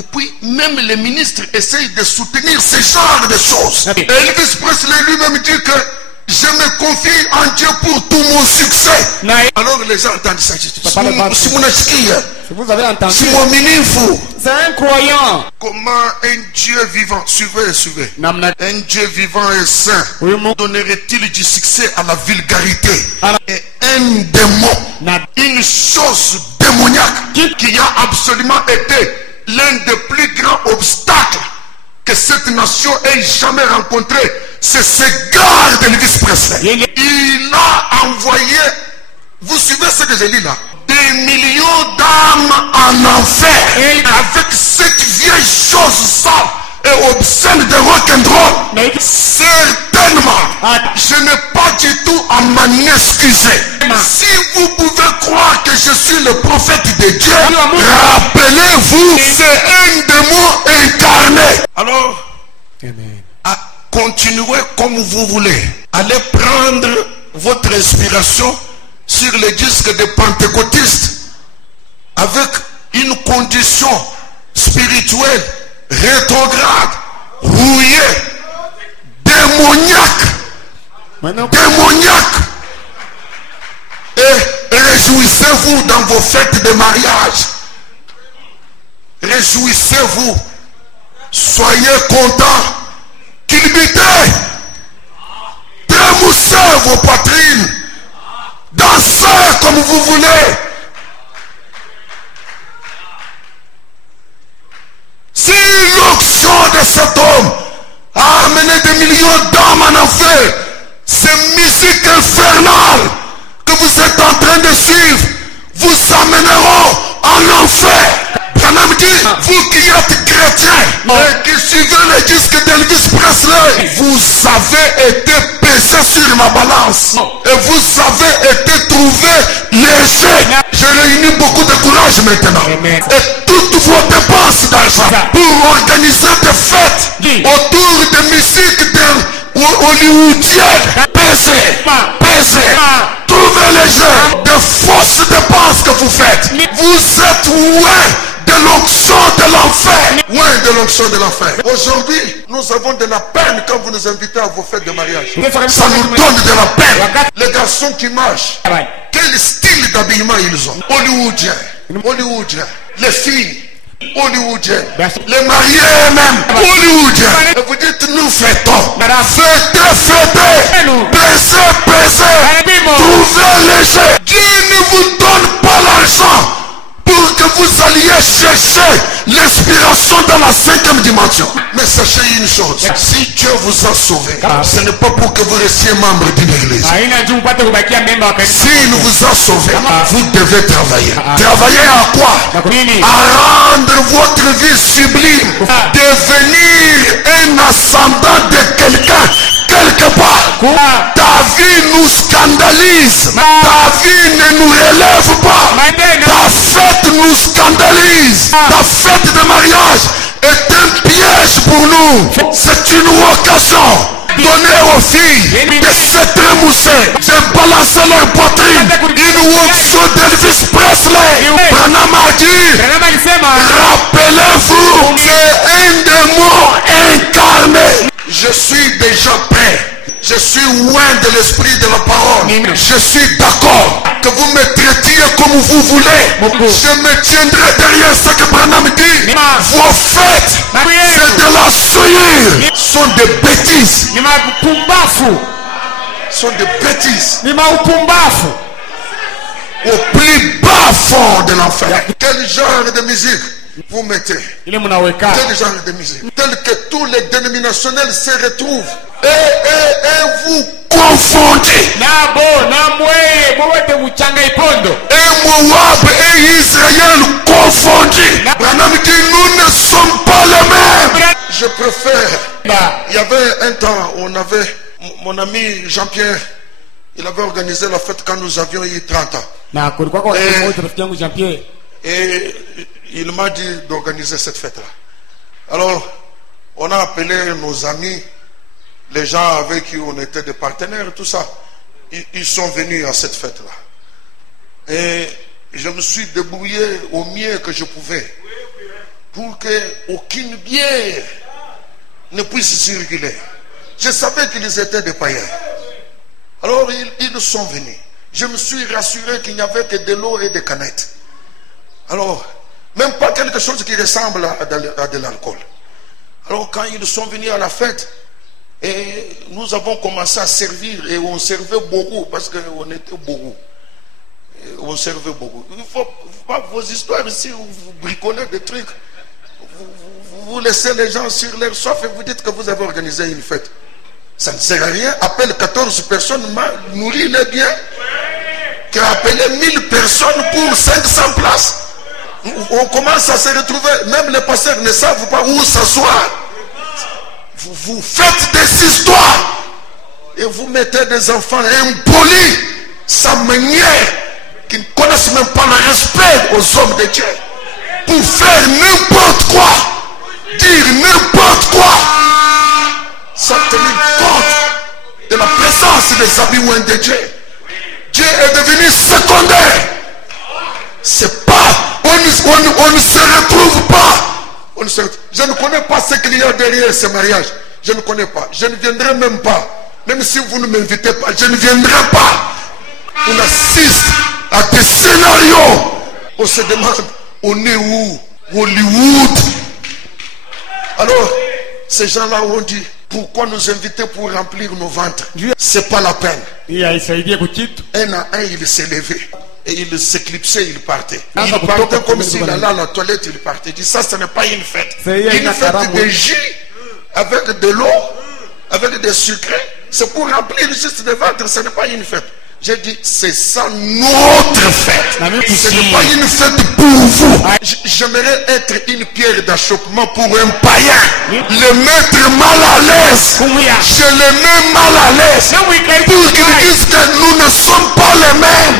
Et puis, même les ministres essayent de soutenir ce genre de choses. Et Elvis Presley lui-même dit que je me confie en Dieu pour tout mon succès. Alors les gens entendent ça. Si vous avez entendu, c'est un croyant. Comment un Dieu vivant, suivez. Un Dieu vivant et saint donnerait-il du succès à la vulgarité? Et un démon, une chose démoniaque qui a absolument été l'un des plus grands obstacles que cette nation ait jamais rencontré, c'est ce gars d'Elvis Presley. Il a envoyé, vous suivez ce que je lis là, des millions d'âmes en enfer avec cette vieille chose sale et obscène de rock'n'roll. Certainement, je n'ai pas du tout à m'en excuser. Si vous pouvez croire que je suis le prophète de Dieu, rappelez-vous, c'est un démon incarné. Alors, continuez comme vous voulez. Allez prendre votre inspiration sur les disques des pentecôtistes avec une condition spirituelle rétrograde, rouillée, démoniaque. Et réjouissez-vous dans vos fêtes de mariage. Réjouissez-vous. Soyez contents. Culbutez. Trémoussez vos poitrines. Dansez comme vous voulez. Si l'onction de cet homme a amené des millions d'âmes en enfer, ces musiques infernales que vous êtes en train de suivre vous amèneront en enfer. Branham dit, vous qui êtes chrétiens et qui suivez les disques d'Elvis Presley, vous avez été pesé sur ma balance et vous avez été trouvé léger. Je réunis beaucoup de courage maintenant. Et toutes vos dépenses d'argent pour organiser des fêtes autour de musique hollywoodienne, pesez, trouvez léger de fausses dépenses que vous faites. Vous êtes loin de l'onction de l'enfer. Loin de l'onction de l'enfer. Aujourd'hui, nous avons de la peine quand vous nous invitez à vos fêtes de mariage. Ça nous donne de la peine. Les garçons qui marchent, quel style d'habillement ils ont? Hollywoodien. Les filles, hollywoodien. Les mariés même, hollywoodien. Et vous dites, nous fêtons. Fêtez. Baissez. Trouvez léger. Dieu ne vous donne pas l'argent pour que vous alliez chercher l'inspiration dans la 5e dimension. Mais sachez une chose, si Dieu vous a sauvé, ce n'est pas pour que vous restiez membre d'une église. S'il vous a sauvé, vous devez travailler. Travailler à quoi? À rendre votre vie sublime, devenir un ascendant de quelqu'un quelque part. Ta vie nous scandalise. Ta vie ne nous relève pas. Ta fête nous scandalise. Ta fête de mariage est un piège pour nous. C'est une occasion donnée aux filles de se trémousser, de balancer leur poitrine. Une onction d'Elvis Presley. Branham a dit, rappelez-vous, c'est un démon incarné. Je suis déjà prêt. Je suis loin de l'esprit de la parole. Je suis d'accord que vous me traitiez comme vous voulez. Je me tiendrai derrière ce que Branham dit. Vos fêtes, c'est de la souillure. Sont des bêtises. Sont des bêtises. Au plus bas fond de l'enfer. Quel genre de musique vous mettez? Quel genre de musique? Tel que tous les dénominationnels se retrouvent. Et vous confondez. Et Moab et Israël confondus. Branham dit, nous ne sommes pas les mêmes. Je préfère. Il y avait un temps où on avait mon ami Jean-Pierre. Il avait organisé la fête quand nous avions eu 30 ans. Et il m'a dit d'organiser cette fête-là. Alors, on a appelé nos amis, les gens avec qui on était des partenaires, tout ça. Ils sont venus à cette fête-là. Et je me suis débrouillé au mieux que je pouvais pour qu'aucune bière ne puisse circuler. Je savais qu'ils étaient des païens. Alors ils sont venus. Je me suis rassuré qu'il n'y avait que de l'eau et des canettes. Alors, même pas quelque chose qui ressemble à de l'alcool. Alors quand ils sont venus à la fête, et nous avons commencé à servir, et on servait beaucoup, parce qu'on était beaucoup. Et on servait beaucoup. Il ne faut pas vos histoires ici, où vous bricolez des trucs. Vous laissez les gens sur leur soif et vous dites que vous avez organisé une fête. Ça ne sert à rien. Appelle 14 personnes, nourris-les bien. Qu'appeler 1000 personnes pour 500 places. On commence à se retrouver. Même les pasteurs ne savent pas où s'asseoir. Vous faites des histoires. Et vous mettez des enfants impolis, sans manière, qui ne connaissent même pas le respect aux hommes de Dieu. Pour faire n'importe quoi. Dire n'importe quoi. Sans tenir compte de la présence des habits de Dieu. Dieu est devenu secondaire. C'est pas, on ne se retrouve pas. Je ne connais pas ce qu'il y a derrière ce mariage. Je ne connais pas. Je ne viendrai même pas. Même si vous ne m'invitez pas, je ne viendrai pas. On assiste à des scénarios. On se demande, on est où? Hollywood. Alors, ces gens-là ont dit, pourquoi nous inviter pour remplir nos ventres? C'est pas la peine. Un à un, il s'est levé. Et il s'éclipsait, il partait. Il partait comme s'il allait à la toilette, il partait. Il dit, ça, ce n'est pas une fête. Une fête de jus, avec de l'eau, avec des sucrés. C'est pour remplir juste des ventres, ce n'est pas une fête. J'ai dit, c'est ça notre fête. Ce n'est pas une fête pour vous. J'aimerais être une pierre d'achoppement pour un païen. Le mettre mal à l'aise. Je le mets mal à l'aise. Pour qu'il dise que nous ne sommes pas les mêmes.